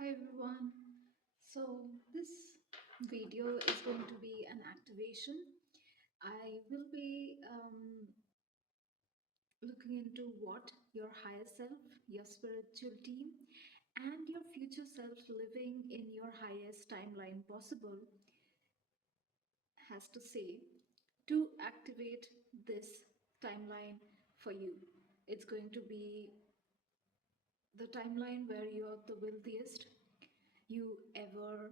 Hi everyone. So this video is going to be an activation. I will be looking into what your higher self, your spiritual team, and your future self living in your highest timeline possible has to say to activate this timeline for you. It's going to be the timeline where you're the wealthiest you ever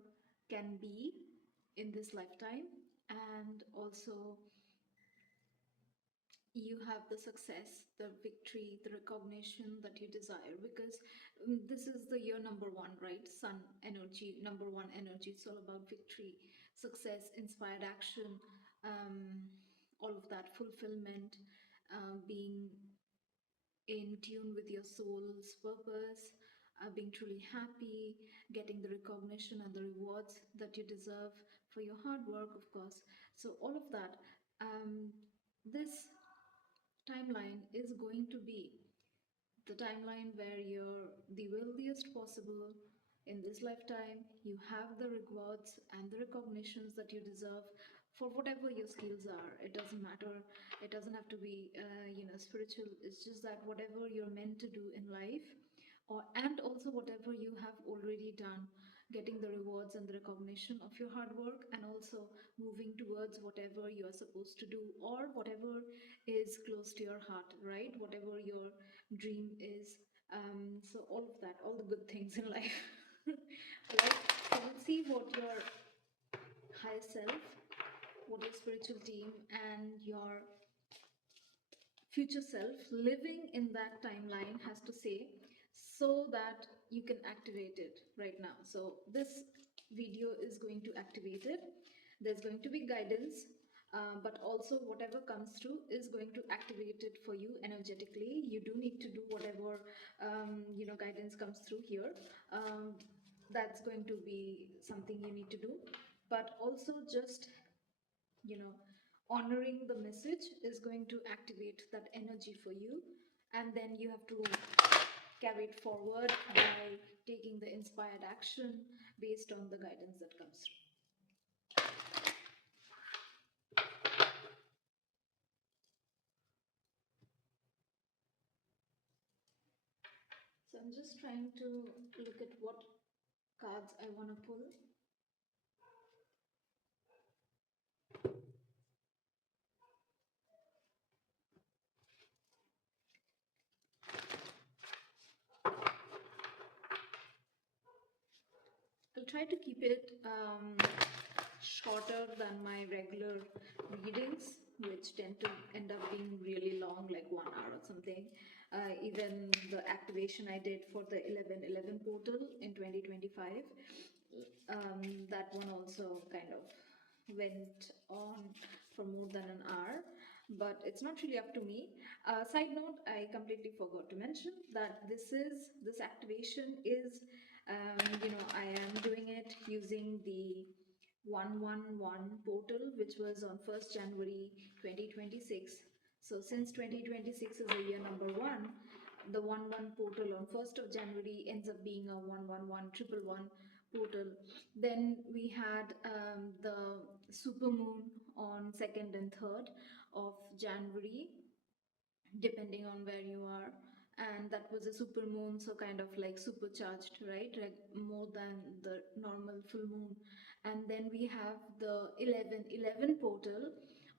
can be in this lifetime, and also you have the success, the victory, the recognition that you desire, because this is the year number one, right? Sun energy, number one energy. It's all about victory, success, inspired action, um, all of that fulfillment, being in tune with your soul's purpose, being truly happy, getting the recognition and the rewards that you deserve for your hard work, of course. So, all of that. This timeline is going to be the timeline where you're the wealthiest possible in this lifetime. You have the rewards and the recognitions that you deserve for whatever your skills are. It doesn't matter. It doesn't have to be, spiritual. It's just that whatever you're meant to do in life, or and also whatever you have already done, getting the rewards and the recognition of your hard work, and also moving towards whatever you are supposed to do, or whatever is close to your heart, right? Whatever your dream is. So all of that, all the good things in life. Right? So we'll see what your higher self, what your spiritual team, and your future self living in that timeline has to say, so that you can activate it right now. So this video is going to activate it. There's going to be guidance, but also whatever comes through is going to activate it for you energetically. You do need to do whatever guidance comes through here. That's going to be something you need to do, but also just you know honoring the message is going to activate that energy for you, and then you have to carry it forward by taking the inspired action based on the guidance that comes through. So I'm just trying to look at what cards I want to pull. I'll try to keep it shorter than my regular readings, which tend to end up being really long, like 1 hour or something. Even the activation I did for the 1111 portal in 2025, that one also kind of went on for more than an hour, but it's not really up to me. Side note, I completely forgot to mention that this activation is, I am doing it using the 111 portal, which was on 1st January 2026. So since 2026 is the year number one, the 11 portal on 1st of January ends up being a 111 triple one portal. Then we had the super moon on 2nd and 3rd of January, depending on where you are, and that was a super moon, so kind of like supercharged, right? Like more than the normal full moon. And then we have the 1111 portal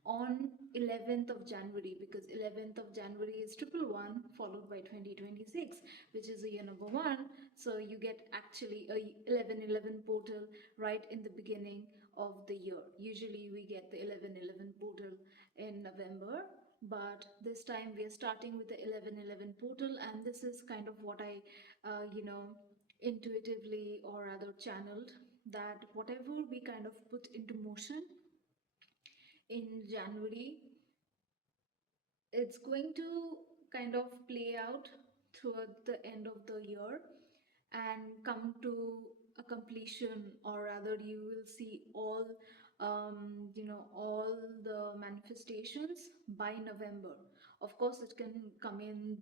on 11th of January, because 11th of January is triple one followed by 2026, which is the year number one. So you get actually a 1111 portal right in the beginning of the year. Usually we get the 1111 portal in November, but this time we are starting with the 1111 portal, and this is kind of what I intuitively, or rather channeled, that whatever we kind of put into motion in January, it's going to kind of play out toward the end of the year and come to a completion, or rather you will see all the manifestations by November. Of course it can come in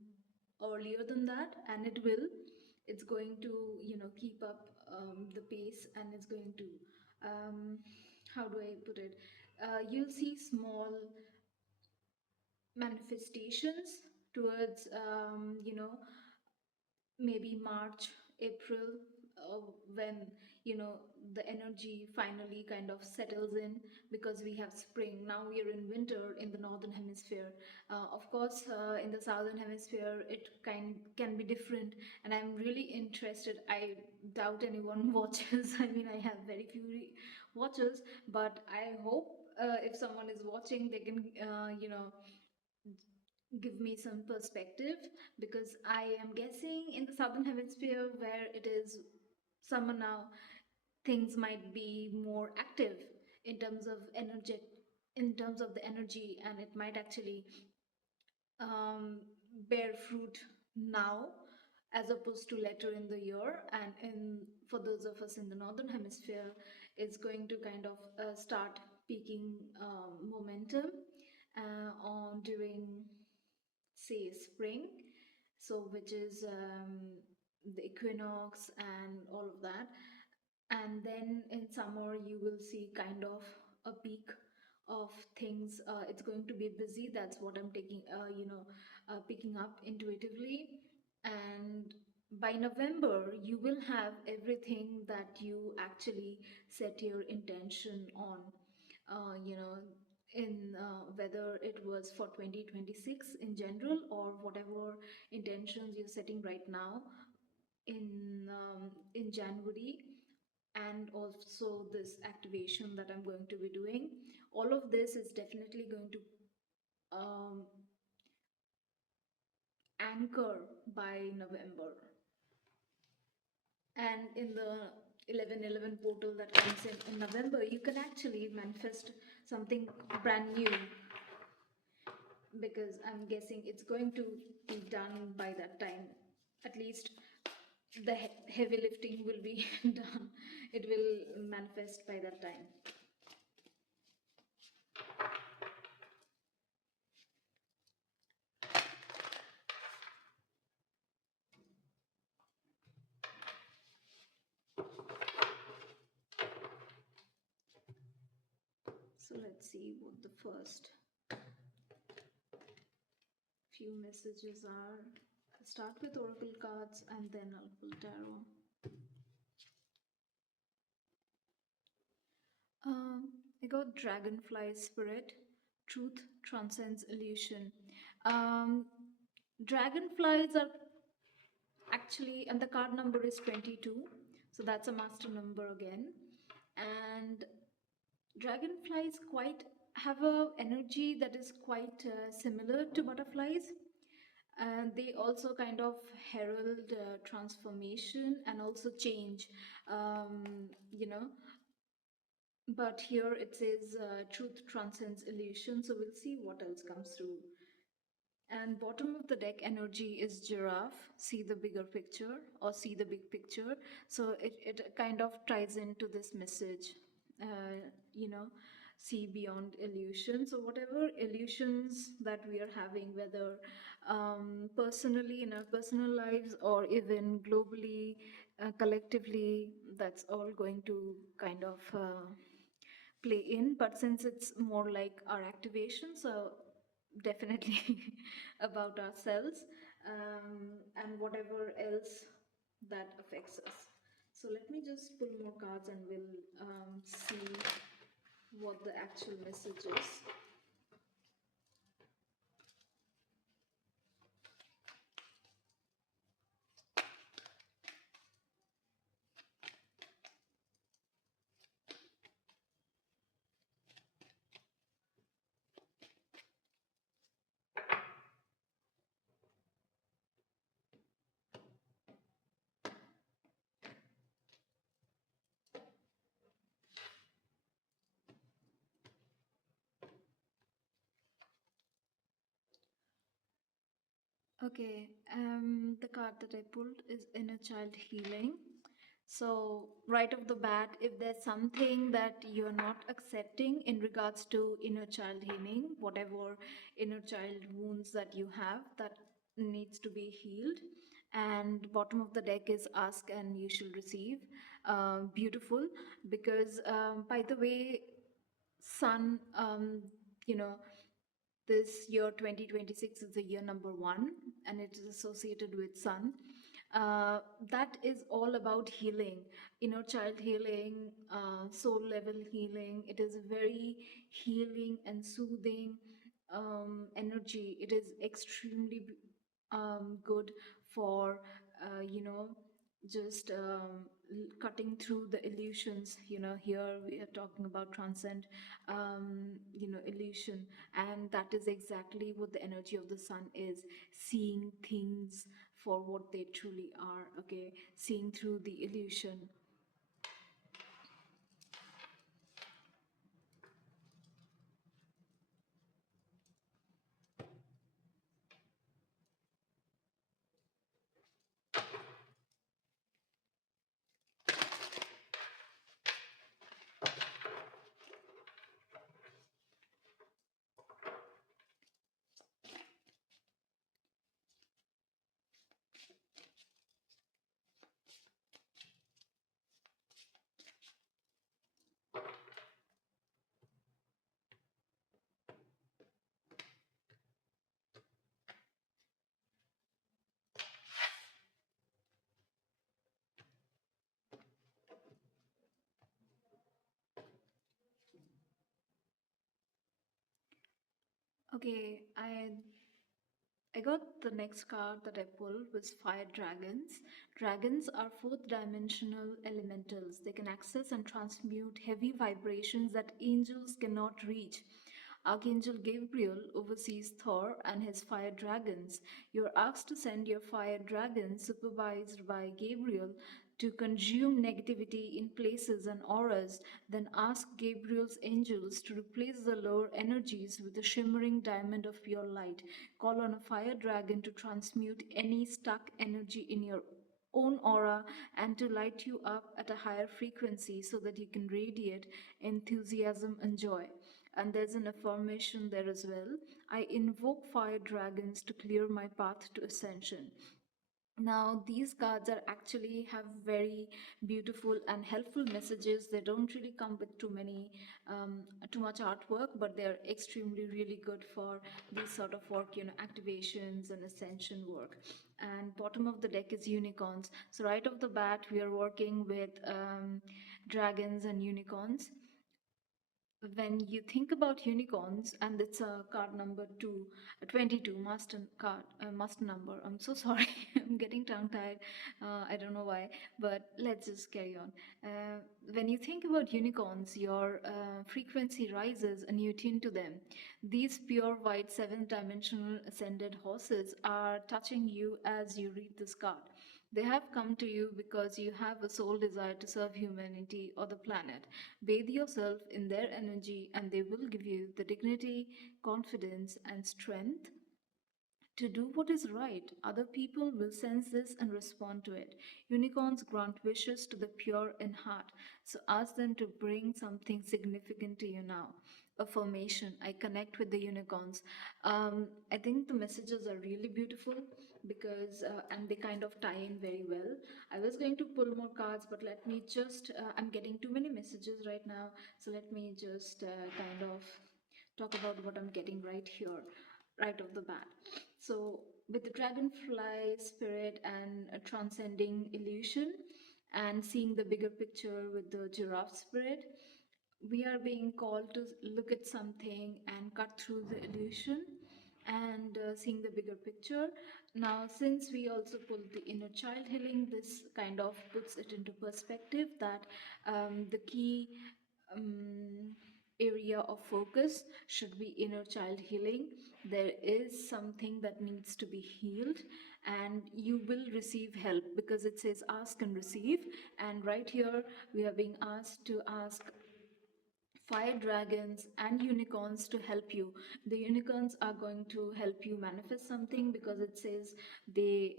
earlier than that, and it will, it's going to, keep up the pace, and it's going to, um, how do I put it, you'll see small manifestations towards, maybe March, April, uh, when, the energy finally kind of settles in, because we have spring. Now we are in winter in the northern hemisphere. Of course, in the southern hemisphere, it can be different, and I'm really interested. I doubt anyone watches. I mean, I have very few watchers, but I hope if someone is watching, they can, give me some perspective, because I am guessing in the southern hemisphere, where it is summer now, things might be more active in terms of energy, in terms of the energy, and it might actually um, bear fruit now as opposed to later in the year. And in for those of us in the northern hemisphere, it's going to kind of start peaking momentum on during, say, spring, so which is the equinox and all of that. And then in summer you will see kind of a peak of things. It's going to be busy. That's what I'm taking, picking up intuitively. And by November you will have everything that you actually set your intention on, in whether it was for 2026 in general, or whatever intentions you're setting right now in January. And also this activation that I'm going to be doing, all of this is definitely going to um, anchor by November. And in the 1111 portal that comes in November, you can actually manifest something brand new, because I'm guessing it's going to be done by that time. At least the heavy lifting will be done. It will manifest by that time. So let's see what the first few messages are. I'll start with oracle cards and then I'll pull tarot. Um, I got Dragonfly Spirit. Truth transcends illusion. Um, Dragonflies are actually, and the card number is 22. So that's a master number again. And dragonflies quite have a energy that is quite similar to butterflies. And they also kind of herald transformation and also change, um, you know but here it says truth transcends illusion, so we'll see what else comes through. And bottom of the deck energy is giraffe, see the bigger picture or see the big picture. So it kind of ties into this message, uh, you know, see beyond illusion. So whatever illusions that we are having, whether personally in our personal lives or even globally, collectively, that's all going to kind of play in. But since it's more like our activation, so definitely about ourselves, and whatever else that affects us. So let me just pull more cards and we'll see what the actual message is. Okay, the card that I pulled is Inner Child Healing. So, right off the bat, if there's something that you're not accepting in regards to inner child healing, whatever inner child wounds that you have, that needs to be healed. and bottom of the deck is ask and you shall receive. Beautiful, because by the way, sun, you know this year 2026 is the year number one, and it is associated with sun. That is all about healing, inner child healing, soul level healing. It is a very healing and soothing energy. It is extremely good for just cutting through the illusions. Here we are talking about transcend illusion, and that is exactly what the energy of the sun is: seeing things for what they truly are. Okay, seeing through the illusion. Okay, I got the next card that I pulled was Fire Dragons. Dragons are fourth dimensional elementals. They can access and transmute heavy vibrations that angels cannot reach. Archangel Gabriel oversees Thor and his fire dragons. You're asked to send your fire dragons, supervised by Gabriel, to consume negativity in places and auras, then ask Gabriel's angels to replace the lower energies with a shimmering diamond of pure light. Call on a fire dragon to transmute any stuck energy in your own aura and to light you up at a higher frequency so that you can radiate enthusiasm and joy. And there's an affirmation there as well. I invoke fire dragons to clear my path to ascension. Now these cards are actually have very beautiful and helpful messages. They don't really come with too much artwork, but they're extremely really good for these sort of work, activations and ascension work. And bottom of the deck is unicorns. So right off the bat, we are working with dragons and unicorns. When you think about unicorns, and it's a card number 22, master card, master number. I'm so sorry. I'm getting tongue tied. I don't know why, but let's just carry on. When you think about unicorns, your frequency rises and you tune to them. These pure white seventh dimensional ascended horses are touching you as you read this card. They have come to you because you have a soul desire to serve humanity or the planet. Bathe yourself in their energy, and they will give you the dignity, confidence, and strength to do what is right. Other people will sense this and respond to it. Unicorns grant wishes to the pure in heart, so ask them to bring something significant to you now. Affirmation: I connect with the unicorns. I think the messages are really beautiful because, and they kind of tie in very well. I was going to pull more cards, but let me just, I'm getting too many messages right now, so let me just kind of talk about what I'm getting right here, right off the bat. So, with the dragonfly spirit and transcending illusion, and seeing the bigger picture with the giraffe spirit, we are being called to look at something and cut through the illusion and seeing the bigger picture. Now, since we also pulled the inner child healing, this kind of puts it into perspective that the key um, area of focus should be inner child healing. There is something that needs to be healed, and you will receive help because it says ask and receive. And right here, we are being asked to ask fire dragons and unicorns to help you. The unicorns are going to help you manifest something because it says they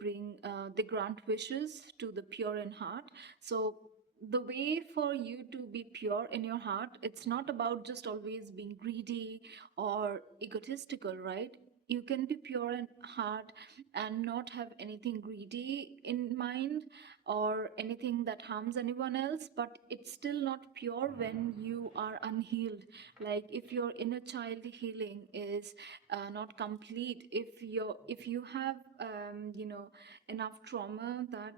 bring they grant wishes to the pure in heart. So the way for you to be pure in your heart, it's not about just always being greedy or egotistical, right? you can be pure in heart and not have anything greedy in mind or anything that harms anyone else, but it's still not pure when you are unhealed. Like if your inner child healing is not complete, if you have enough trauma that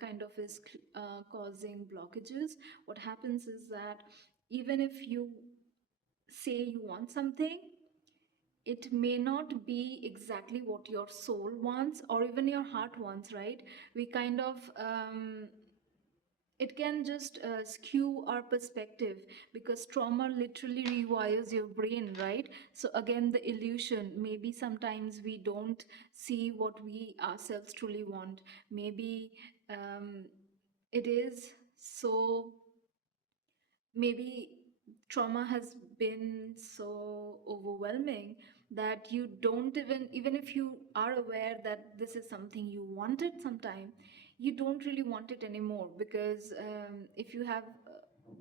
kind of is causing blockages, what happens is that even if you say you want something, it may not be exactly what your soul wants or even your heart wants, right? We kind of it can just skew our perspective because trauma literally rewires your brain, right? So again, the illusion, maybe sometimes we don't see what we ourselves truly want. Maybe it is so, maybe trauma has been so overwhelming that you don't even if you are aware that this is something you wanted sometime, you don't really want it anymore because if you have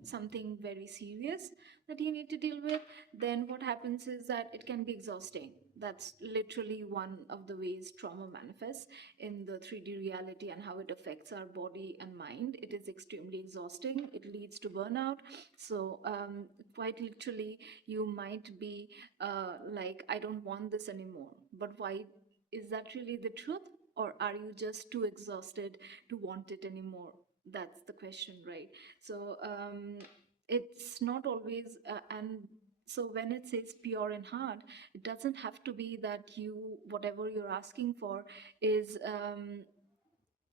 something very serious that you need to deal with, then what happens is that it can be exhausting. That's literally one of the ways trauma manifests in the 3D reality and how it affects our body and mind. It is extremely exhausting. It leads to burnout. So, quite literally, you might be like, I don't want this anymore. But why? Is that really the truth? Or are you just too exhausted to want it anymore? That's the question, right? So, it's not always, and so when it says pure in heart, it doesn't have to be that you, whatever you're asking for, is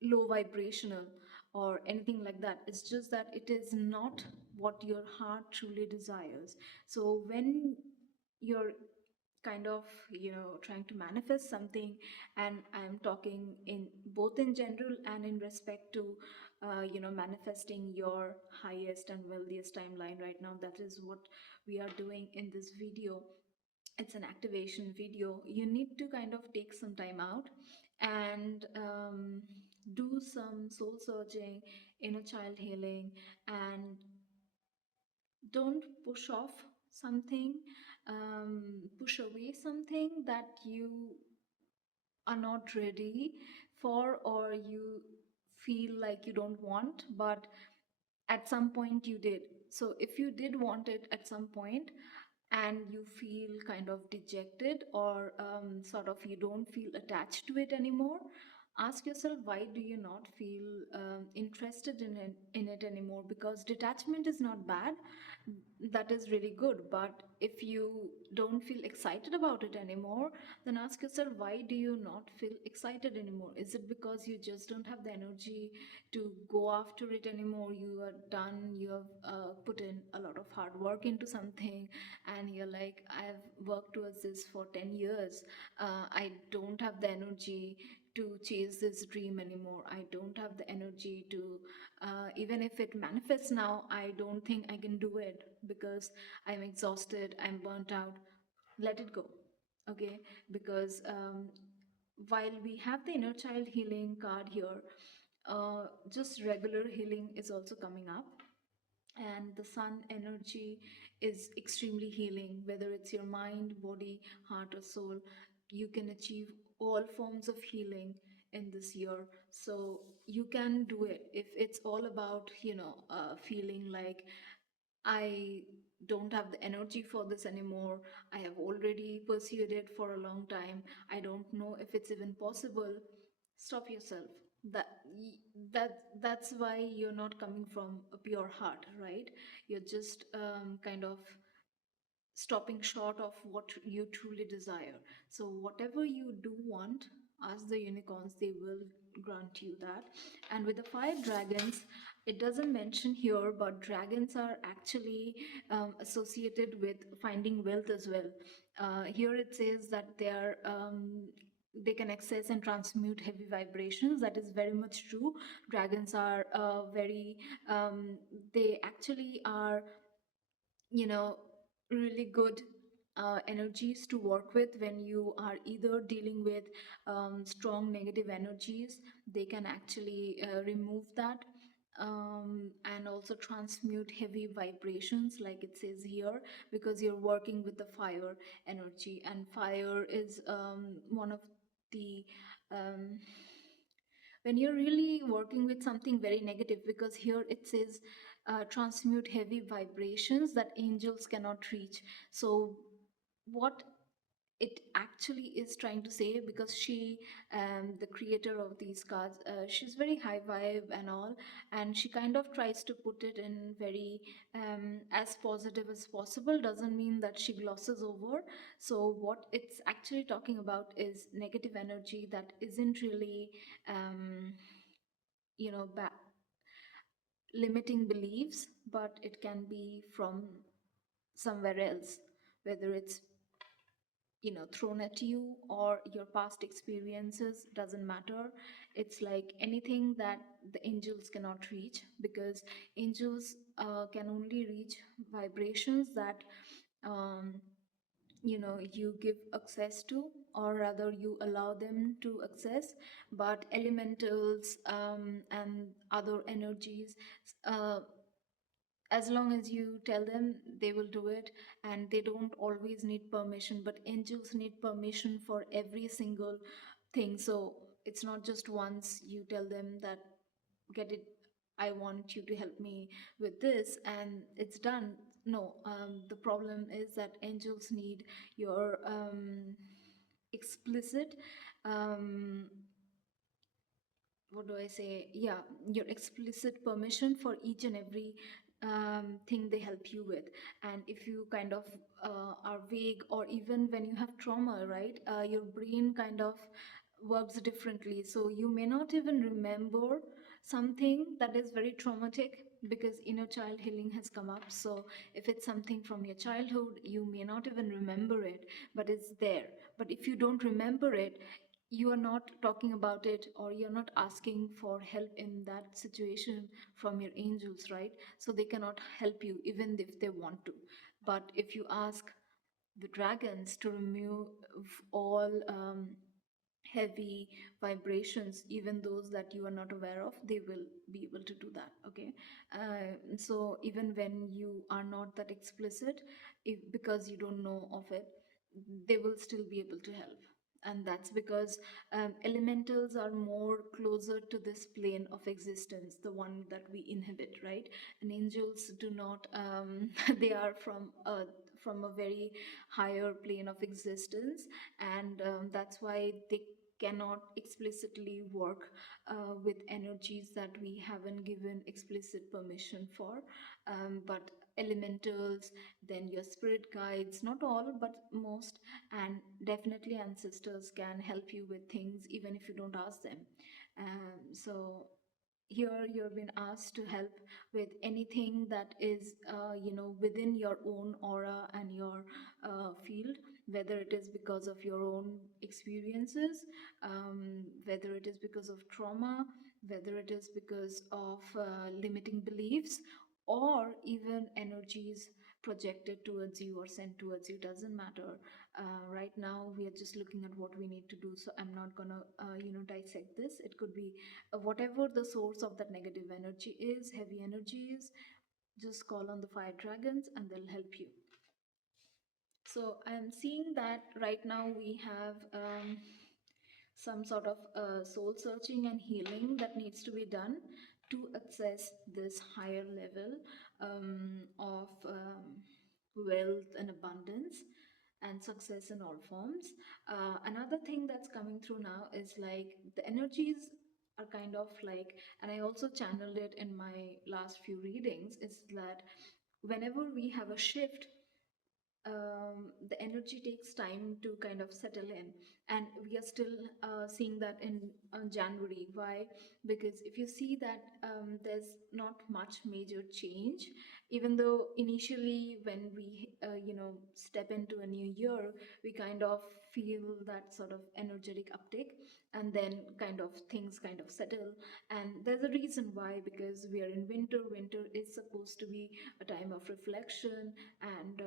low vibrational or anything like that. It's just that it is not what your heart truly desires. So when you're kind of trying to manifest something, and I'm talking in both in general and in respect to manifesting your highest and wealthiest timeline right now, that is what we are doing in this video. It's an activation video. You need to kind of take some time out and do some soul searching, inner child healing, and don't push off something, push away something that you are not ready for or you feel like you don't want, but at some point you did. So if you did want it at some point and you feel kind of dejected or sort of you don't feel attached to it anymore, ask yourself, why do you not feel interested in it anymore? Because detachment is not bad, that is really good. But if you don't feel excited about it anymore, then ask yourself, why do you not feel excited anymore? Is it because you just don't have the energy to go after it anymore? You are done, you have put in a lot of hard work into something, and you're like, I've worked towards this for 10 years. I don't have the energy to chase this dream anymore. I don't have the energy to, even if it manifests now, I don't think I can do it because I'm exhausted, I'm burnt out. Let it go. Okay, because while we have the inner child healing card here, just regular healing is also coming up, and the sun energy is extremely healing. Whether it's your mind, body, heart, or soul, you can achieve all forms of healing in this year. So you can do it. If it's all about feeling like, I don't have the energy for this anymore, I have already pursued it for a long time, I don't know if it's even possible, stop yourself. that that's why you're not coming from a pure heart, right? You're just kind of stopping short of what you truly desire. So whatever you do want, ask the unicorns, they will grant you that. And with the fire dragons, it doesn't mention here, but dragons are actually associated with finding wealth as well. Here it says that they can access and transmute heavy vibrations. That is very much true. Dragons are very they actually are you know really good energies to work with when you are either dealing with strong negative energies. They can actually remove that. and also transmute heavy vibrations, like it says here, because you're working with the fire energy, and fire is one of the um, when you're really working with something very negative, because here it says transmute heavy vibrations that angels cannot reach. So what it actually is trying to say, because she, the creator of these cards, she's very high vibe and all, and she kind of tries to put it in very as positive as possible, doesn't mean that she glosses over. So what it's actually talking about is negative energy that isn't really um, you know ba- limiting beliefs, but it can be from somewhere else, whether it's thrown at you or your past experiences, doesn't matter. It's like anything that the angels cannot reach, because angels can only reach vibrations that um, you give access to, or rather you allow them to access. But elementals and other energies, uh, as long as you tell them, they will do it, and they don't always need permission, but angels need permission for every single thing. So it's not just once you tell them that, get it, I want you to help me with this, and it's done. No, the problem is that angels need your explicit um, what do I say? Yeah, your explicit permission for each and every thing they help you with. And if you kind of are vague, or even when you have trauma, right, your brain kind of works differently. So you may not even remember something that is very traumatic, because inner child healing has come up. So if it's something from your childhood, you may not even remember it, but it's there. But if you don't remember it, you are not talking about it, or you're not asking for help in that situation from your angels, right? So they cannot help you even if they want to. But if you ask the dragons to remove all heavy vibrations, even those that you are not aware of, they will be able to do that. Okay. So even when you are not that explicit, if because you don't know of it, they will still be able to help. And that's because elementals are more closer to this plane of existence, the one that we inhabit, right? And angels do not they are from from a very higher plane of existence. And that's why they cannot explicitly work with energies that we haven't given explicit permission for. But elementals, then your spirit guides, not all but most, and definitely ancestors can help you with things even if you don't ask them. So here you've been asked to help with anything that is within your own aura and your field, whether it is because of your own experiences, whether it is because of trauma, whether it is because of limiting beliefs, or even energies projected towards you or sent towards you, doesn't matter. Right now we are just looking at what we need to do, so I'm not gonna dissect this. It could be whatever the source of that negative energy is, heavy energy is, just call on the fire dragons and they'll help you. So I'm seeing that right now we have some sort of soul searching and healing that needs to be done to access this higher level of wealth and abundance and success in all forms. Another thing that's coming through now is like the energies are kind of like, and I also channeled it in my last few readings, is that whenever we have a shift, the energy takes time to kind of settle in. And we are still seeing that in January. Why? Because if you see that there's not much major change, even though initially when we step into a new year, we kind of feel that sort of energetic uptick, and then kind of things kind of settle. And there's a reason why, because we are in winter. Winter is supposed to be a time of reflection, and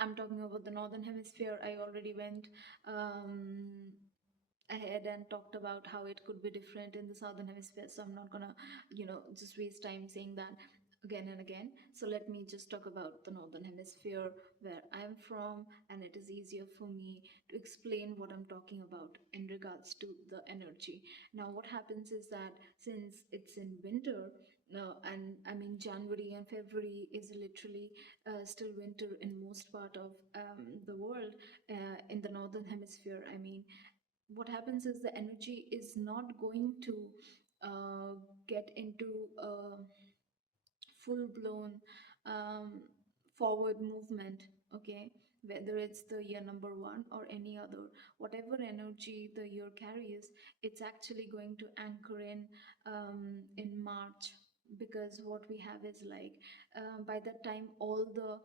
I'm talking about the northern hemisphere. I already went. ahead and talked about how it could be different in the southern hemisphere, so I'm not gonna just waste time saying that again and again. So let me just talk about the northern hemisphere, where I'm from, and it is easier for me to explain what I'm talking about in regards to the energy. Now what happens is that since it's in winter, and I mean January and February is literally still winter in most part of the world, in the northern hemisphere, I mean, what happens is the energy is not going to uh, get into a full blown um, forward movement, okay, whether it's the year number one or any other, whatever energy the year carries, it's actually going to anchor in March. Because what we have is like, by that time all the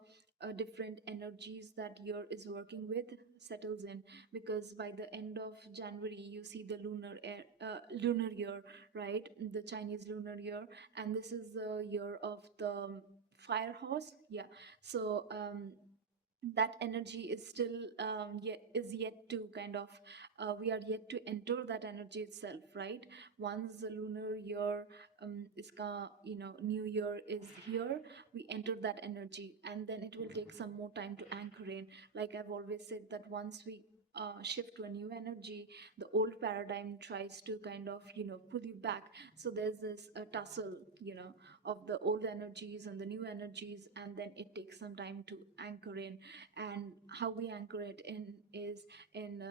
different energies that year is working with settles in, because by the end of January you see the lunar year, right, the Chinese lunar year, and this is the year of the fire horse, yeah. So that energy is still yet to kind of, we are yet to enter that energy itself, right? Once the lunar year new year is here, we enter that energy, and then it will take some more time to anchor in. Like I've always said, that once we shift to a new energy, the old paradigm tries to kind of pull you back. So there's this tussle, of the old energies and the new energies, and then it takes some time to anchor in. And how we anchor it in is in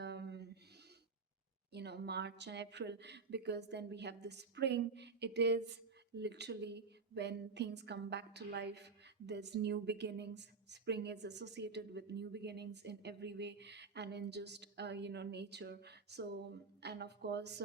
March and April, because then we have the spring. It is literally when things come back to life. There's new beginnings. Spring is associated with new beginnings in every way, and in just nature. So, and of course,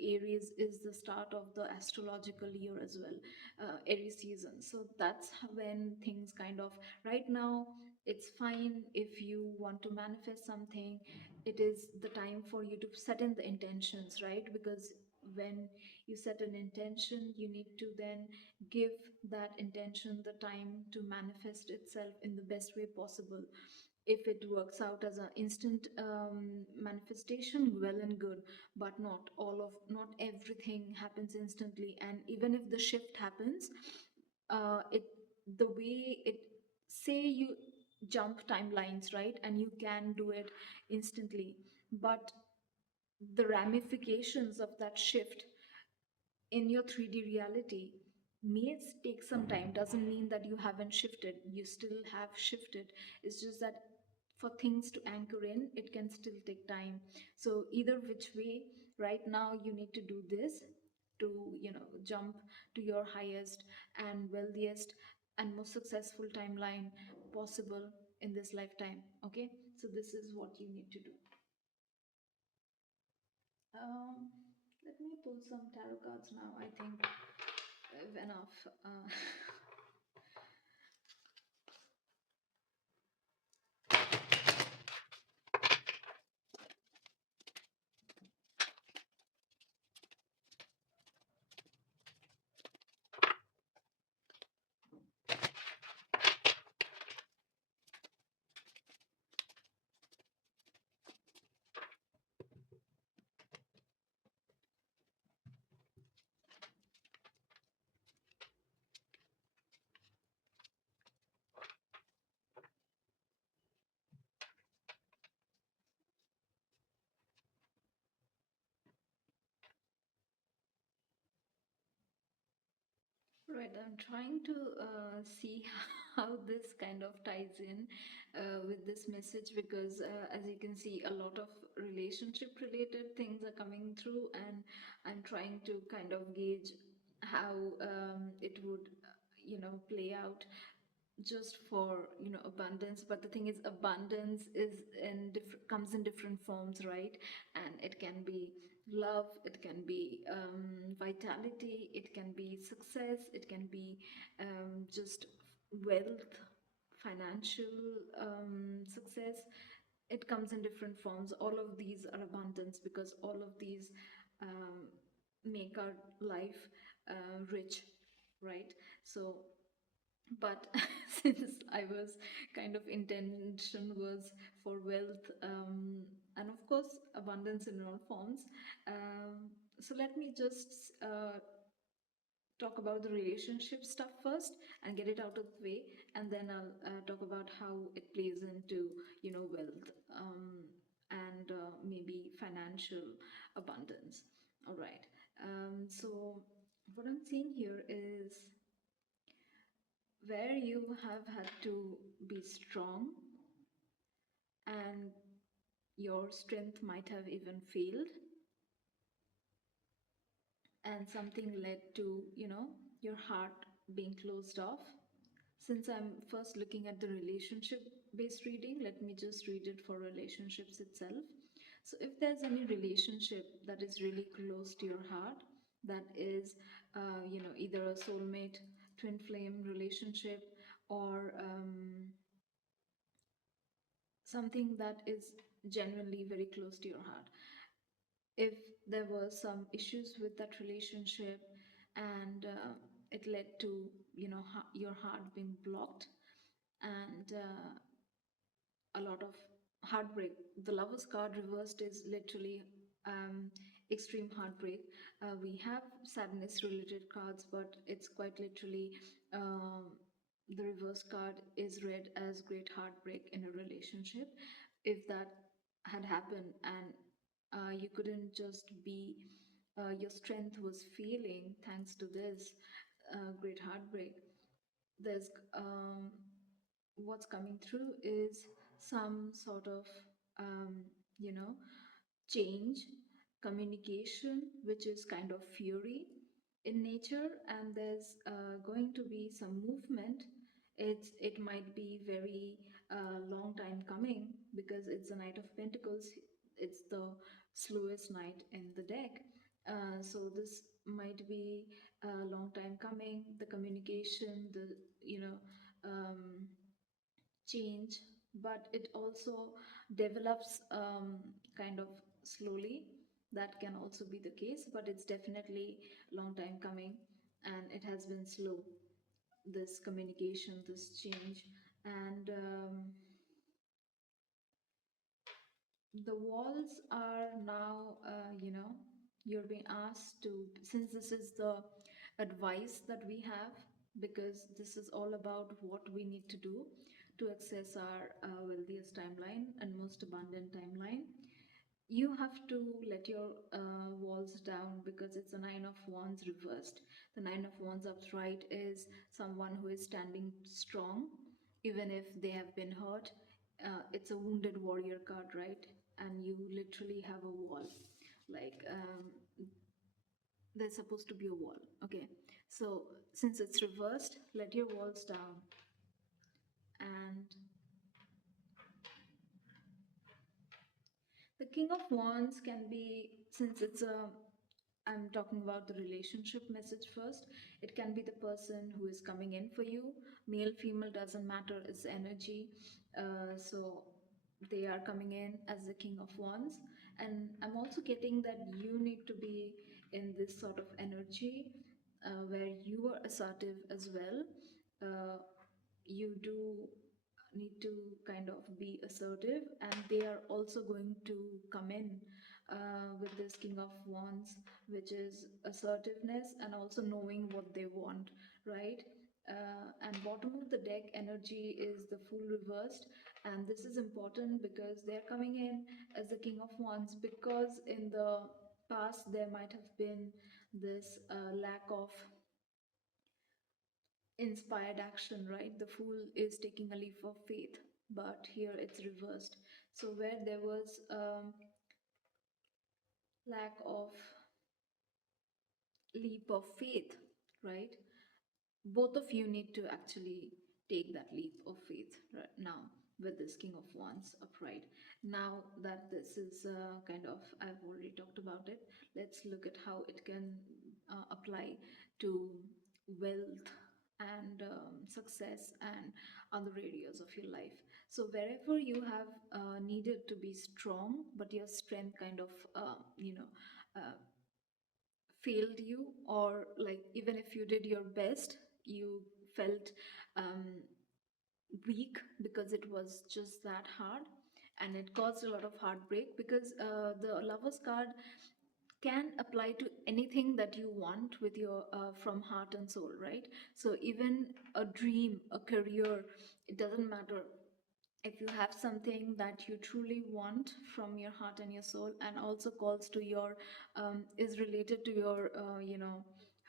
Aries is the start of the astrological year as well, Aries season. So that's when things kind of, right now it's fine if you want to manifest something. It is the time for you to set in the intentions, right? Because when you set an intention, you need to then give that intention the time to manifest itself in the best way possible. If it works out as an instant manifestation, well and good, but not everything happens instantly. And even if the shift happens, it the way it, say you jump timelines, right, and you can do it instantly, but the ramifications of that shift in your 3D reality may take some time. Doesn't mean that you haven't shifted, you still have shifted. It's just that for things to anchor in, it can still take time. So either which way, right now you need to do this to jump to your highest and wealthiest and most successful timeline possible in this lifetime. Okay, so this is what you need to do. um, Let me pull some tarot cards now. I think enough. Right, I'm trying to see how this kind of ties in with this message, because as you can see, a lot of relationship related things are coming through, and I'm trying to kind of gauge how it would, play out just for abundance. But the thing is, abundance is comes in different forms, right? And it can be love, it can be vitality, it can be success, it can be just wealth, financial success. It comes in different forms. All of these are abundance, because all of these um, make our life rich, right? So, but since I was kind of intention was for wealth, and of course, abundance in all forms. So let me just talk about the relationship stuff first and get it out of the way, and then I'll talk about how it plays into, wealth, and maybe financial abundance. All right. So what I'm seeing here is where you have had to be strong, and your strength might have even failed, and something led to, your heart being closed off. Since I'm first looking at the relationship based reading, let me just read it for relationships itself. So, if there's any relationship that is really close to your heart, that is, either a soulmate, twin flame relationship, or something that is genuinely very close to your heart. If there were some issues with that relationship, and it led to, your heart being blocked, and a lot of heartbreak. The Lover's card reversed is literally extreme heartbreak. We have sadness related cards, but it's quite literally, um, the reverse card is read as great heartbreak in a relationship. If that had happened, and you couldn't just be, your strength was failing thanks to this great heartbreak, there's what's coming through is some sort of, um, you know change, communication, which is kind of fury in nature, and there's going to be some movement. It might be very long time coming, because it's the Knight of Pentacles. It's the slowest knight in the deck. So this might be a long time coming. The communication, the, you know um, change, but it also develops, kind of slowly. That can also be the case, but it's definitely long time coming, and it has been slow, this communication, this change. And the walls are now, you're being asked to, since this is the advice that we have, because this is all about what we need to do to access our wealthiest timeline and most abundant timeline. You have to let your walls down, because it's a Nine of Wands reversed. The Nine of Wands upright is someone who is standing strong even if they have been hurt. It's a wounded warrior card, right? And you literally have a wall. Like, there's supposed to be a wall. Okay. So, since it's reversed, let your walls down. And the King of Wands can be, since it's a, I'm talking about the relationship message first. It can be the person who is coming in for you. Male, female, doesn't matter, it's energy. So they are coming in as the King of Wands. And I'm also getting that you need to be in this sort of energy, where you are assertive as well. You do need to kind of be assertive, and they are also going to come in with this King of Wands, which is assertiveness and also knowing what they want, right? And bottom of the deck energy is the Fool reversed, and this is important because they're coming in as the King of Wands, because in the past there might have been this lack of inspired action, right? The Fool is taking a leap of faith, but here it's reversed. So where there was lack of leap of faith, right? Both of you need to actually take that leap of faith right now with this King of Wands upright. Now that this is kind of, I've already talked about it, let's look at how it can apply to wealth and success and other areas of your life. So wherever you have needed to be strong, but your strength kind of, uh, failed you, or like even if you did your best, you felt um, weak because it was just that hard. and it caused a lot of heartbreak because the lover's card can apply to anything that you want with your from heart and soul, right? So even a dream, a career, it doesn't matter. If you have something that you truly want from your heart and your soul, and also calls to your is related to your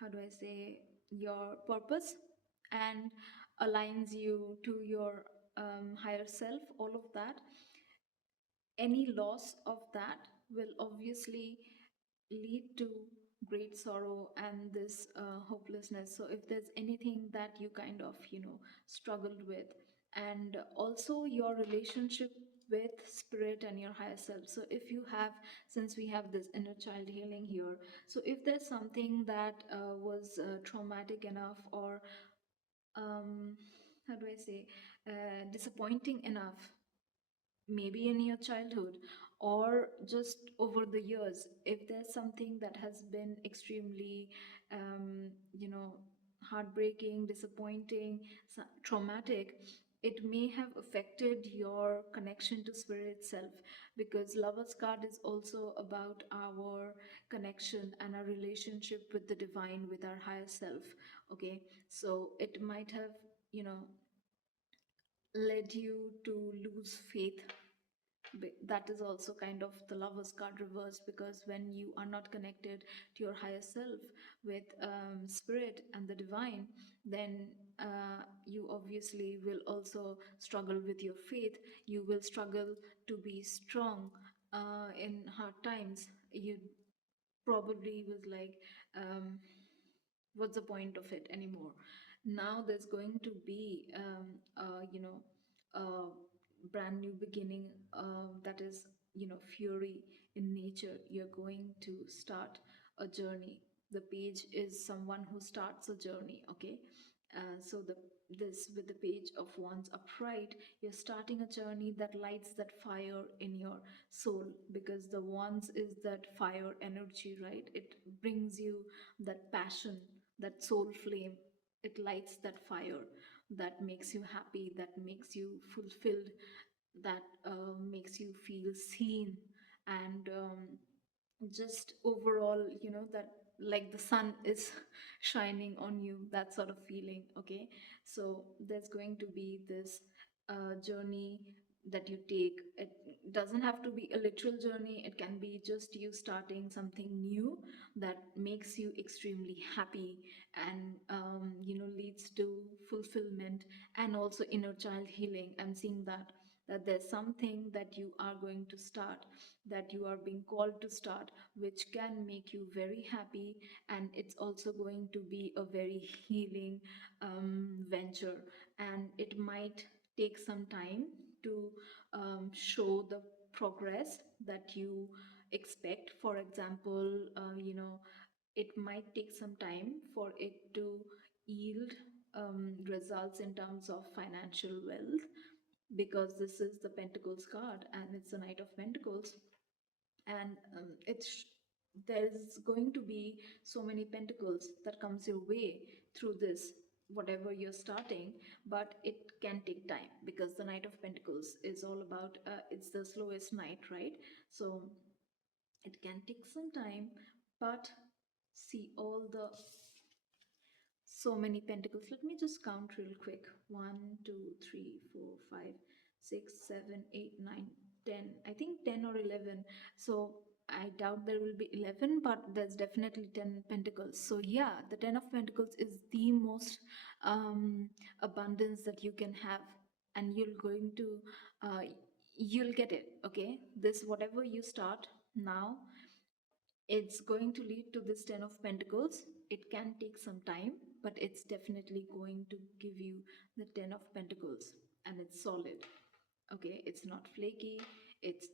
how do I say, your purpose, and aligns you to your higher self, all of that, any loss of that will obviously lead to great sorrow and this hopelessness. So if there's anything that you kind of struggled with, and also your relationship with spirit and your higher self. So if you have, since we have this inner child healing here, so if there's something that was traumatic enough, or how do I say, disappointing enough, maybe in your childhood or just over the years, if there's something that has been extremely um, you know heartbreaking, disappointing, traumatic, it may have affected your connection to spirit itself, because lover's card is also about our connection and our relationship with the divine, with our higher self. Okay, so it might have you know led you to lose faith. That is also kind of the lover's card reverse, because when you are not connected to your higher self with spirit and the divine, then you obviously will also struggle with your faith. You will struggle to be strong in hard times. You probably was like, what's the point of it anymore? Now there's going to be a brand new beginning, that is fury in nature. You're going to start a journey. The page is someone who starts a journey. Okay, so the this with the page of wands upright, you're starting a journey that lights that fire in your soul, because the wands is that fire energy, right? It brings you that passion, that soul flame. It lights that fire that makes you happy, that makes you fulfilled, that makes you feel seen, and just overall, that like the sun is shining on you, that sort of feeling. Okay, so there's going to be this journey that you take. It doesn't have to be a literal journey, it can be just you starting something new that makes you extremely happy, and leads to fulfillment, and also inner child healing. I'm seeing that there's something that you are going to start, that you are being called to start, which can make you very happy, and it's also going to be a very healing venture, and it might take some time to show the progress that you expect. For example, it might take some time for it to yield results in terms of financial wealth, because this is the Pentacles card and it's the Knight of Pentacles. And there's going to be so many pentacles that comes your way through this, whatever you're starting. But it can take time, because the Knight of Pentacles is all about it's the slowest knight, right? So it can take some time, but see all the so many pentacles. Let me just count real quick. One, two, three, four, five, 6, 7, 8, 9, 10. I think 10 or 11. So I doubt there will be 11, but there's definitely 10 pentacles. So yeah, the 10 of pentacles is the most abundance that you can have, and uh, you'll get it. Okay, this whatever you start now, it's going to lead to this 10 of Pentacles. It can take some time, but it's definitely going to give you the 10 of Pentacles, and it's solid. Okay, it's not flaky, it's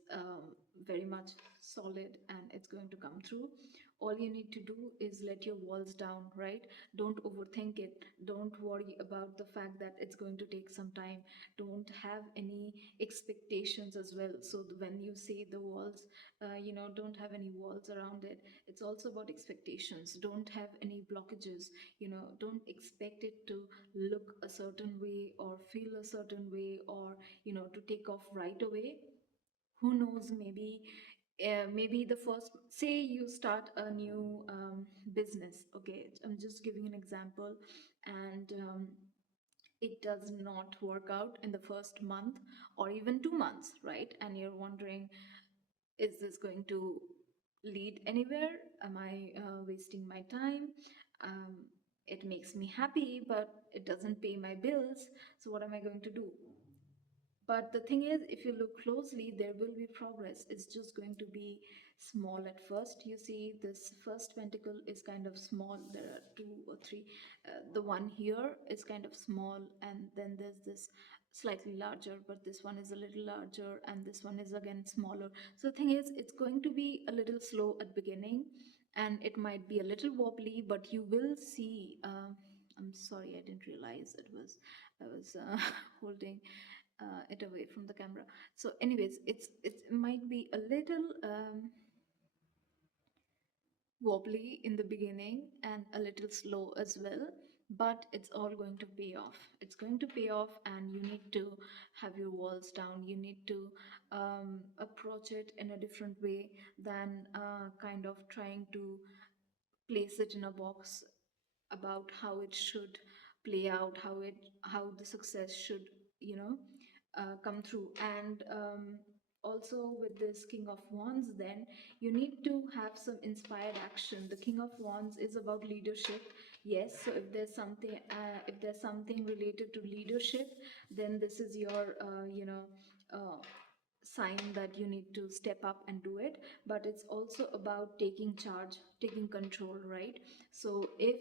very much solid, and it's going to come through. All you need to do is let your walls down, right? Don't overthink it. Don't worry about the fact that it's going to take some time. Don't have any expectations as well. So when you say the walls, don't have any walls around it. It's also about expectations. Don't have any blockages. Don't expect it to look a certain way or feel a certain way, or to take off right away. Who knows, maybe the first, say you start a new business, okay, I'm just giving an example, and it does not work out in the first month or even 2 months, right? And you're wondering, is this going to lead anywhere? Am I wasting my time? um, it makes me happy but it doesn't pay my bills, so what am I going to do? But the thing is, if you look closely, there will be progress. It's just going to be small at first. You see, this first pentacle is kind of small. There are two or three. The one here is kind of small, and then there's this slightly larger, but this one is a little larger, and this one is again smaller. So the thing is, it's going to be a little slow at beginning, and it might be a little wobbly, but you will see. I'm sorry, I didn't realize I was holding it away from the camera. So anyways, it might be a little wobbly in the beginning and a little slow as well, but it's all going to pay off. It's going to pay off, and you need to have your walls down. You need to approach it in a different way than kind of trying to place it in a box about how it should play out, how the success should, you know, come through. And also with this King of Wands, then you need to have some inspired action. The King of Wands is about leadership. Yes, so if there's something related to leadership, then this is your sign that you need to step up and do it. But it's also about taking charge, taking control, right? So if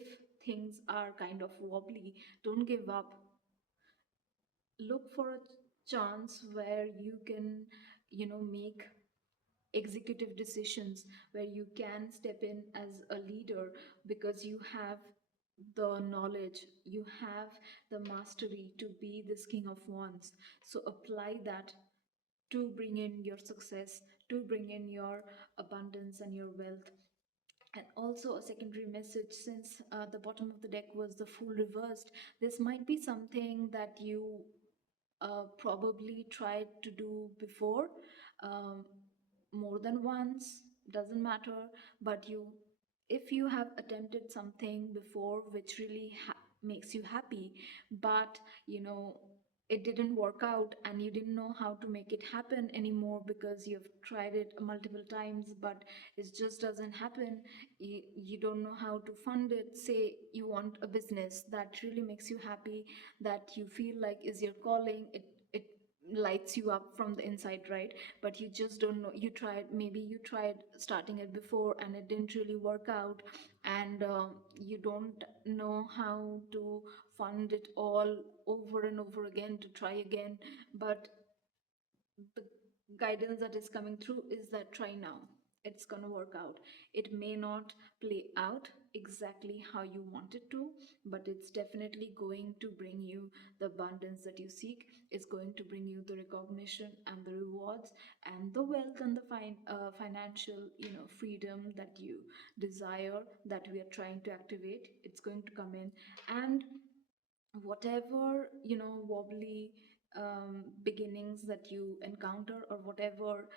things are kind of wobbly, don't give up. Look for a chance where you can, make executive decisions, where you can step in as a leader, because you have the knowledge, you have the mastery to be this King of Wands. So apply that to bring in your success, to bring in your abundance and your wealth. And also a secondary message, since the bottom of the deck was the Fool reversed, this might be something that you probably tried to do before, um, more than once, doesn't matter. But if you have attempted something before which really makes you happy, but you know it didn't work out and you didn't know how to make it happen anymore because you've tried it multiple times but it just doesn't happen. You don't know how to fund it. Say you want a business that really makes you happy, that you feel like is your calling, it lights you up from the inside, right? But you just don't know. Maybe you tried starting it before and it didn't really work out, and you don't know how to fund it all over and over again to try again. But the guidance that is coming through is that try now. It's going to work out. It may not play out exactly how you want it to, but it's definitely going to bring you the abundance that you seek. It's going to bring you the recognition and the rewards and the wealth and the financial, freedom that you desire, that we are trying to activate. It's going to come in. And whatever wobbly beginnings that you encounter, or whatever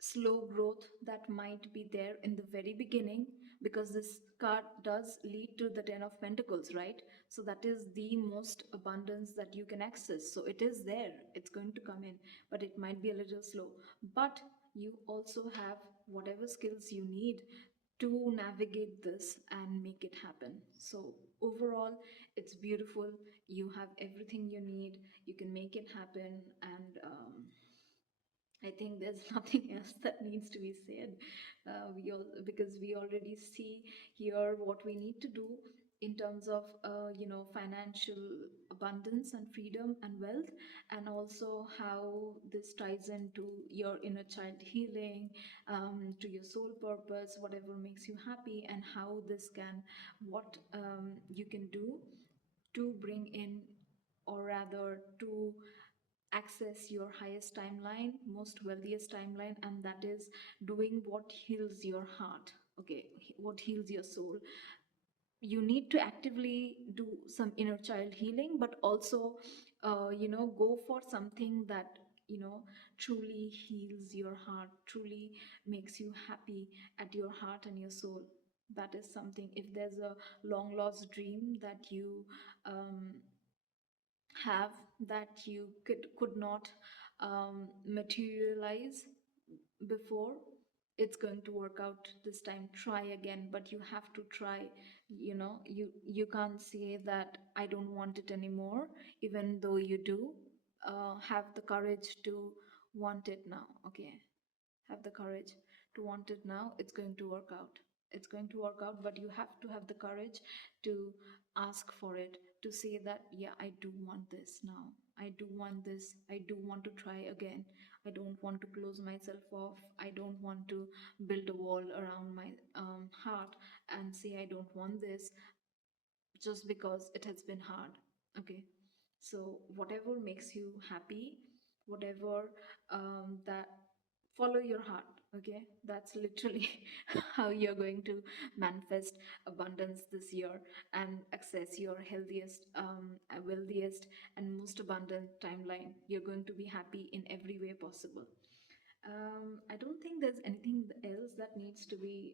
slow growth that might be there in the very beginning, because this card does lead to the 10 of Pentacles, right? So that is the most abundance that you can access. So it is there, it's going to come in, but it might be a little slow. But you also have whatever skills you need to navigate this and make it happen. So overall, it's beautiful. You have everything you need, you can make it happen. And I think there's nothing else that needs to be said. Because we already see here what we need to do in terms of financial abundance and freedom and wealth, and also how this ties into your inner child healing, to your soul purpose, whatever makes you happy, and how this can, what you can do to bring in, or rather to access your highest timeline, most wealthiest timeline, and that is doing what heals your heart, okay, what heals your soul. you need to actively do some inner child healing, but also go for something that truly heals your heart, truly makes you happy at your heart and your soul. That is something. If there's a long lost dream that you um, have, that you could not materialize before, it's going to work out this time. Try again, but you have to try. You can't say that I don't want it anymore, even though you do. Have the courage to want it now. Okay, have the courage to want it now. It's going to work out. It's going to work out, but you have to have the courage to ask for it, to say that, yeah, I do want this now. I do want this. I do want to try again. I don't want to close myself off. I don't want to build a wall around my heart and say I don't want this just because it has been hard. Okay, so whatever makes you happy, whatever that, follow your heart. Okay, that's literally how you're going to manifest abundance this year and access your healthiest, wealthiest, and most abundant timeline. You're going to be happy in every way possible. I don't think there's anything else that needs to be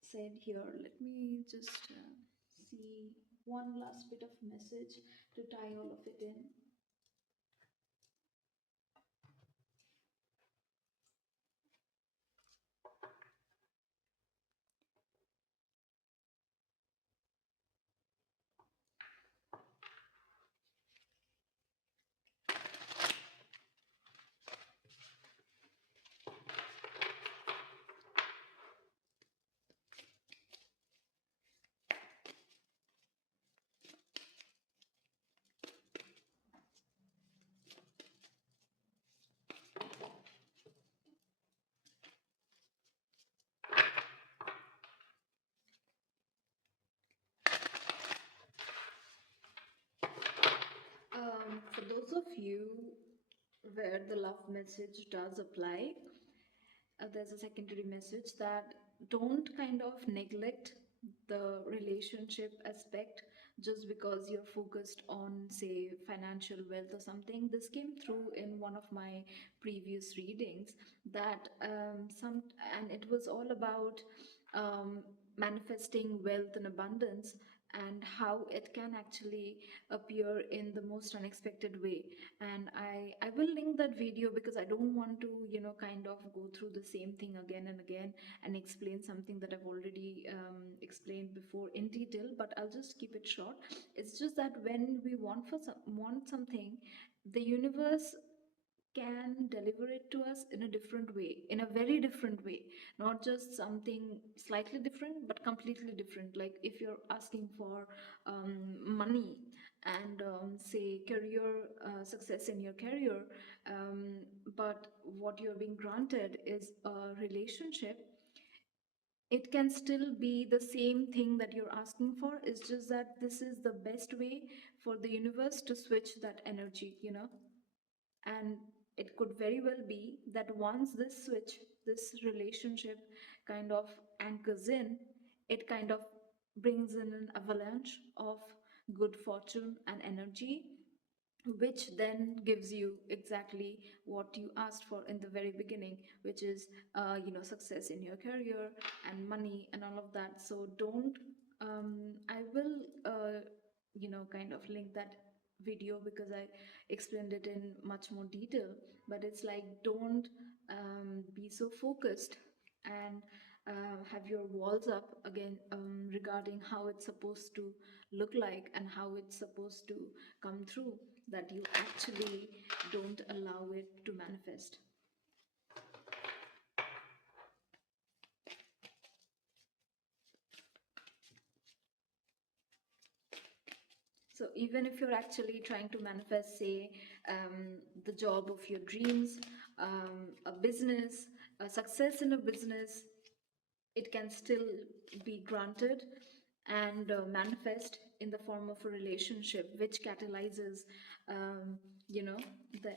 said here. Let me just see one last bit of message to tie all of it in. For those of you where the love message does apply, there's a secondary message that don't kind of neglect the relationship aspect just because you're focused on, say, financial wealth or something. This came through in one of my previous readings, that some and it was all about um, manifesting wealth and abundance, and how it can actually appear in the most unexpected way. And I will link that video because I don't want to kind of go through the same thing again and again and explain something that I've already explained before in detail, but I'll just keep it short. It's just that when we want something, the universe can deliver it to us in a different way, in a very different way. Not just something slightly different, but completely different. Like if you're asking for money and say career success in your career, um, but what you're being granted is a relationship, it can still be the same thing that you're asking for. It's just that this is the best way for the universe to switch that energy. And it could very well be that once this switch, this relationship kind of anchors in, it kind of brings in an avalanche of good fortune and energy, which then gives you exactly what you asked for in the very beginning, which is success in your career and money and all of that. So don't I will kind of link that video because I explained it in much more detail. But it's like, don't be so focused and have your walls up again regarding how it's supposed to look like and how it's supposed to come through, that you actually don't allow it to manifest. So even if you're actually trying to manifest, say, the job of your dreams, a business, a success in a business, it can still be granted and manifest in the form of a relationship, which catalyzes, um, the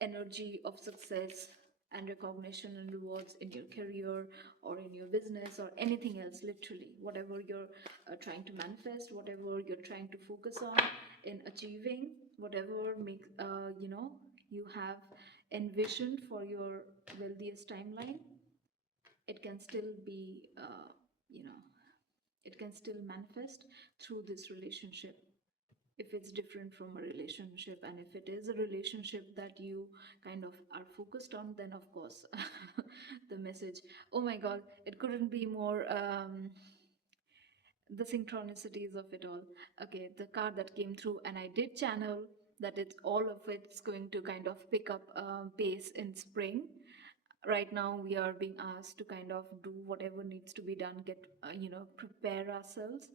energy of success and recognition and rewards in your career or in your business or anything else, literally whatever you're trying to manifest, whatever you're trying to focus on in achieving, whatever you have envisioned for your wealthiest timeline, it can still be you know it can still manifest through this relationship. If it's different from a relationship, and if it is a relationship that you kind of are focused on, then of course the message, oh my god, it couldn't be more the synchronicities of it all. Okay, the card that came through, and I did channel that it's all of it's going to kind of pick up pace in spring. Right now we are being asked to kind of do whatever needs to be done, get prepare ourselves,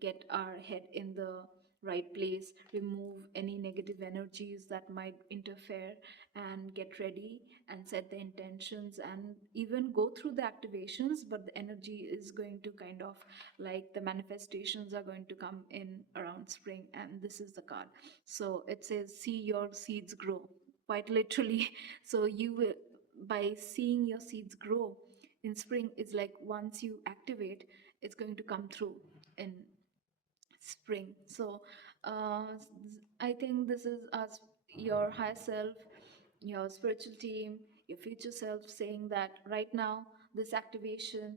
get our head in the right place, remove any negative energies that might interfere, and get ready and set the intentions and even go through the activations. But the energy is going to kind of, like, the manifestations are going to come in around spring, and this is the card. So it says, see your seeds grow, quite literally. So you will, by seeing your seeds grow in spring, is like once you activate, it's going to come through in spring. So uh, I think this is us, your higher self, your spiritual team, your future self, saying that right now, this activation,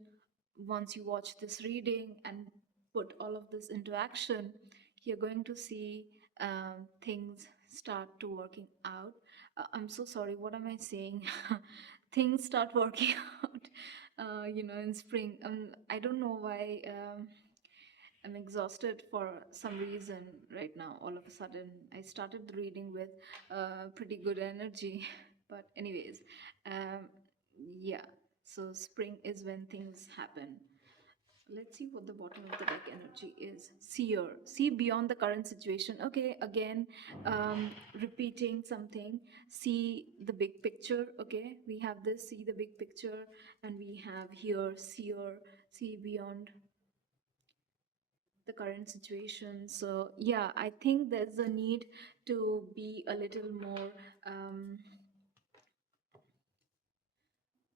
once you watch this reading and put all of this into action, you're going to see things start to working out. I'm so sorry, what am I saying? Things start working out, in spring. I don't know why. I'm exhausted for some reason right now. All of a sudden, I started the reading with pretty good energy. But, anyways, um, yeah. So, spring is when things happen. Let's see what the bottom of the deck energy is. Seer, see beyond the current situation. Okay, again, repeating something. See the big picture. Okay, we have this, see the big picture, and we have here seer, see beyond the current situation. So yeah, I think there's a need to be a little more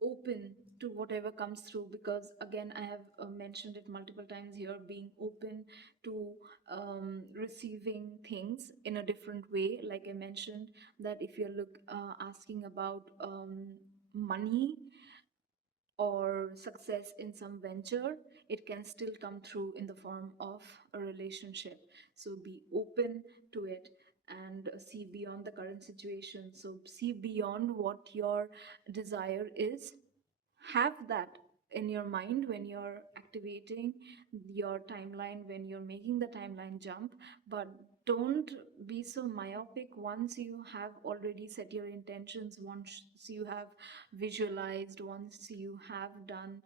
open to whatever comes through, because again, I have mentioned it multiple times here, being open to receiving things in a different way. Like I mentioned, that if you're asking about money or success in some venture, it can still come through in the form of a relationship. So be open to it and see beyond the current situation. So see beyond what your desire is. Have that in your mind when you're activating your timeline, when you're making the timeline jump. But don't be so myopic once you have already set your intentions, once you have visualized, once you have done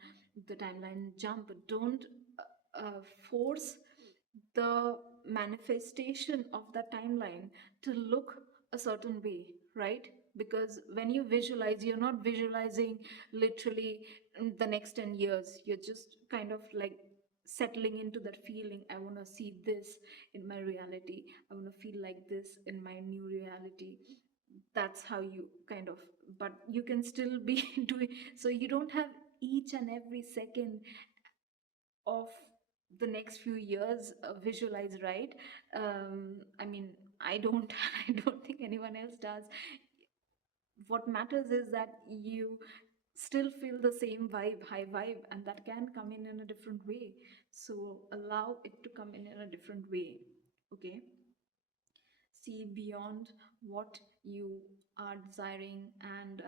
the timeline jump. Don't force the manifestation of that timeline to look a certain way, right? Because when you visualize, you're not visualizing literally the next 10 years. You're just kind of like settling into that feeling. I want to see this in my reality. I want to feel like this in my new reality. That's how you kind of, but you can still be doing, so you don't have each and every second of the next few years visualize, right? I mean, I don't I don't think anyone else does. What matters is that you still feel the same vibe, high vibe, and that can come in a different way. So allow it to come in a different way. Okay, see beyond what you are desiring. And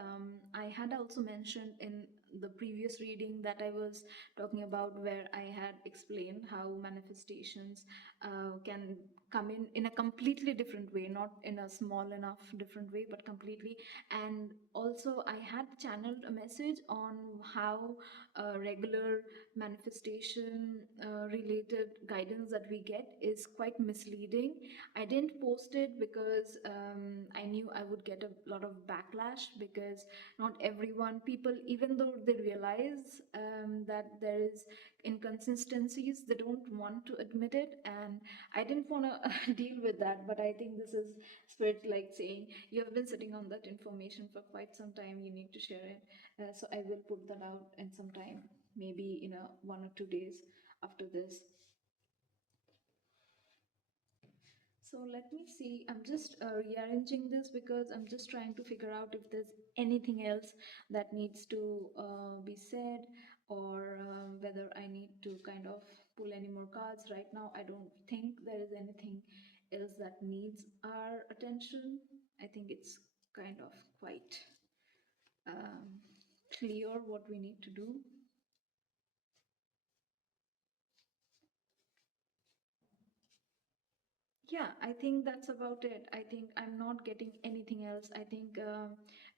I had also mentioned in the previous reading that I was talking about, where I had explained how manifestations can come in a completely different way, not in a small enough different way, but completely. And also I had channeled a message on how regular manifestation related guidance that we get is quite misleading. I didn't post it because I knew I would get a lot of backlash, because not everyone, people, even though they realize that there is inconsistencies, they don't want to admit it. And I didn't want to deal with that, but I think this is spirit like saying, you have been sitting on that information for quite some time, you need to share it. So I will put that out in some time, maybe in a 1 or 2 days after this. So let me see. I'm just rearranging this because I'm just trying to figure out if there's anything else that needs to be said, or whether I need to kind of pull any more cards. Right now, I don't think there is anything else that needs our attention. I think it's kind of quite um, clear what we need to do. Yeah, I think that's about it. I think I'm not getting anything else. I think,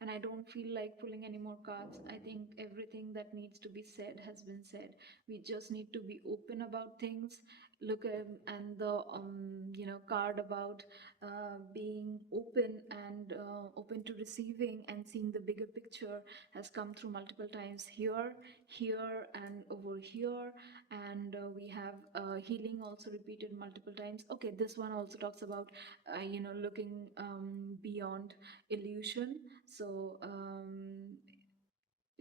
and I don't feel like pulling any more cards. I think everything that needs to be said has been said. We just need to be open about things. Look at, and the card about being open and open to receiving and seeing the bigger picture has come through multiple times here, here, and over here. And we have healing also repeated multiple times. Okay, this one also talks about looking beyond illusion. So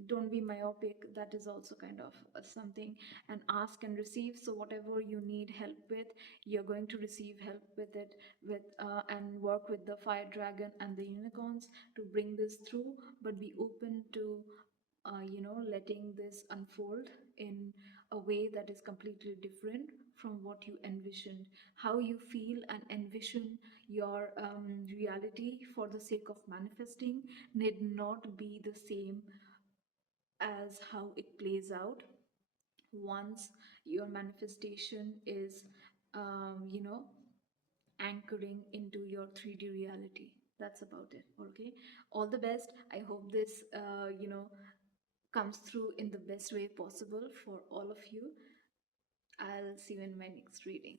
don't be myopic, that is also kind of something. And ask and receive, so whatever you need help with, you're going to receive help with it, with and work with the fire dragon and the unicorns to bring this through. But be open to letting this unfold in a way that is completely different from what you envisioned. How you feel and envision your reality for the sake of manifesting need not be the same as how it plays out once your manifestation is anchoring into your 3D reality. That's about it. Okay, all the best. I hope this comes through in the best way possible for all of you. I'll see you in my next reading.